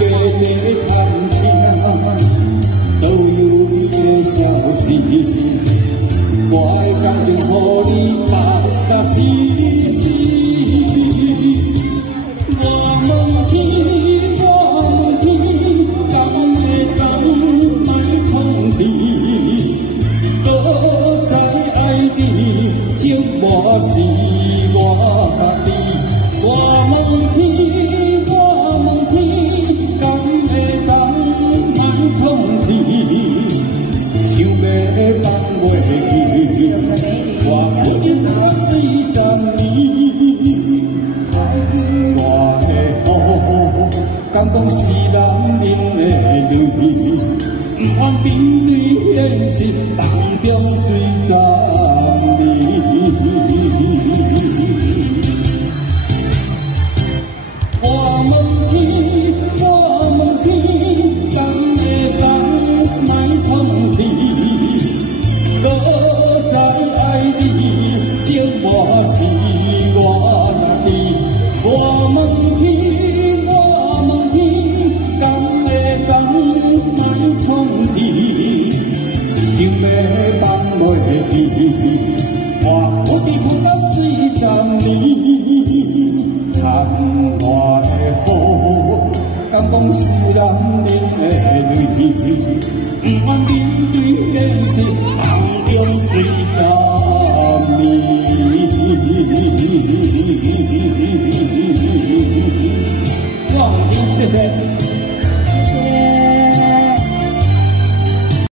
家在探听，都有你的消息。我的感情，予你放甲死死。我问天，我问天，敢会当莫创治？搁再爱你，寂寞是我家己。我问天，我问天，敢会当莫创治？想要放袂记，我有40年，看我的雨，敢讲是人忍的泪，不愿面对现实，梦中水站你。我问天，我问天，敢会当莫创治？搁再爱你，寂寞是我家己。我问天，我问天，敢会当莫创治？想要放袂记，我有你负担40年，看我的雨，敢讲是人忍的泪，不愿面对现实，梦中水站你。